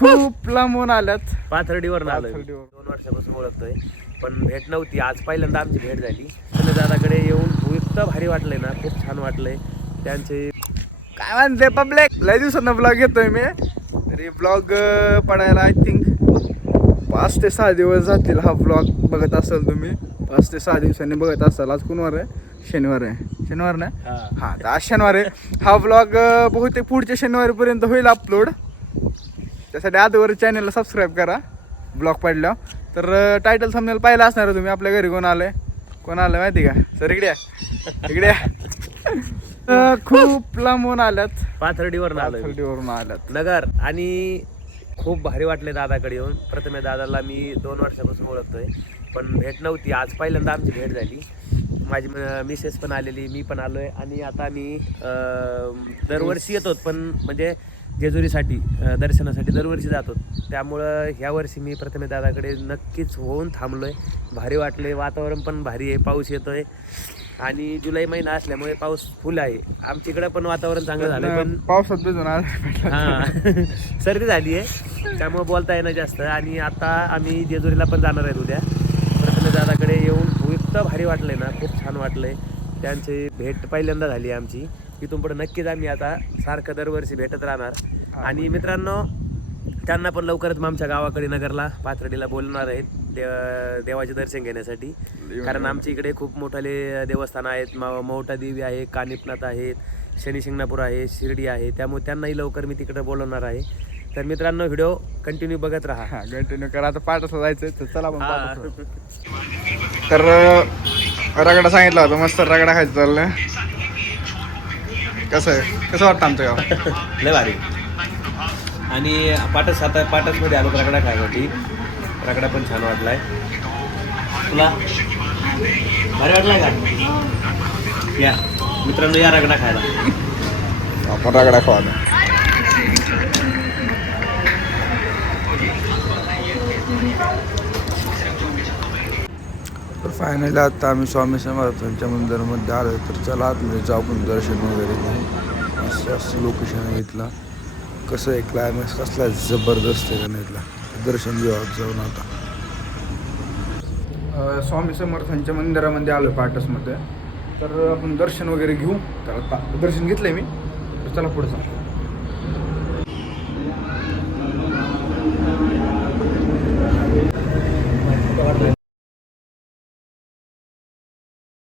खूप लांबून आल्यात. पाथर्डीवर आलोय पाथर्डीवर. दोन वर्षापासून ओळखतोय पण भेट नव्हती. आज पहिल्यांदा आमची भेट झाली. आणि दादाकडे येऊन इतकं भारी वाटलंय ना खूप छान वाटलंय. त्यांचे काय म्हणते पब्लिक लय दिवसांना ब्लॉग येतोय मी. तरी ब्लॉग पडायला आय थिंक पाच ते सहा दिवस जातील हा ब्लॉग बघत असाल तुम्ही. पाच ते सहा दिवसांनी बघत असाल. आज कोणवार आहे? शनिवार आहे. शनिवार ना? हा. तर आज शनिवार आहे. हा ब्लॉग बहुतेक पुढच्या शनिवारीपर्यंत होईल अपलोड त्यासाठी आधीवर चॅनलला सबस्क्राईब करा. ब्लॉग पडल्या तर टायटल थांबनेल पाहिलं असणार आहे तुम्ही. आपल्या घरी कोण आलंय? कोण आलं माहिती का? सर इकडे. इकडे खूप लांबून आल्यात. पाथर्डीवर आलोय पाथर्डीवरून आल्यात. नगर आणि खूप भारी वाटले दादाकडे येऊन. प्रथमे दादाला मी दोन वर्षापासून ओळखतोय. पण भेट नव्हती. आज पहिल्यांदा आमची भेट झाली. माझी मिसेस पण आलेली मी पण आलोय. आणि आता मी दरवर्षी येतो पण म्हणजे जेजुरीसाठी दर्शनासाठी दरवर्षी जातो. त्यामुळं ह्या वर्षी मी प्रथमे दादाकडे नक्कीच होऊन थांबलोय. भारी वाटले वातावरण पण भारी आहे. पाऊस येतोय. आणि जुलै महिना असल्यामुळे पाऊस फुल आहे. आमच्या इकडं पण वातावरण चांगलं झालंय पण पावसात आलं. हा. सर्दी झाली आहे. त्यामुळे बोलता येणं जास्त. आणि आता आम्ही जेजुरीला पण जाणार आहेत उद्या. प्रथमे दादाकडे येऊन इतकं भारी वाटलंय ना. खूप छान वाटलंय. त्यांची भेट पहिल्यांदा झाली आहे आमची. इथून पुढे नक्कीच आम्ही आता सारखं दरवर्षी भेटत राहणार. आणि मित्रांनो त्यांना पण लवकरच मग आमच्या गावाकडे नगरला पाथर्डीला बोलणार आहेत. देव देवाचे दर्शन घेण्यासाठी. कारण आमच्या इकडे खूप मोठाले देवस्थान आहेत. मा- मौठा देवी आहे कानिपनाथ आहेत शनी शिंगणापूर आहे शिर्डी आहे. त्यामुळे त्यांनाही लवकर मी तिकडे बोलवणार आहे. तर मित्रांनो व्हिडिओ कंटिन्यू बघत राहा. हा कंटिन्यू करा. आता पाठसला जायचं तर चला. तर रगडा सांगितला होता. मस्त रगडा खायचं चाललंय. कसं आहे? कसं वाटतं आमचं गाव? लय भारी. आणि पाटस आता पाटसमध्ये आलो रगडा खायसाठी रगडा पण छान वाटलाय. तुला भारी वाटलाय का? या. मित्रांनो या रगडा खायला. आपण रगडा खावा. तर फायनली आता आम्ही स्वामी समर्थांच्या मंदिरामध्ये आलो तर चला आतमध्ये जाऊ आपण दर्शन वगैरे असं असं लोकेशन आहे इथला. कसं आहे क्लायमॅक्स कसला जबरदस्त आहे का इथला दर्शन घेऊ आज जाऊन आता. स्वामी समर्थांच्या मंदिरामध्ये आलो पाटसमध्ये. तर आपण दर्शन वगैरे घेऊ. तर आता दर्शन घेतलंय मी. तर चला पुढे जाऊ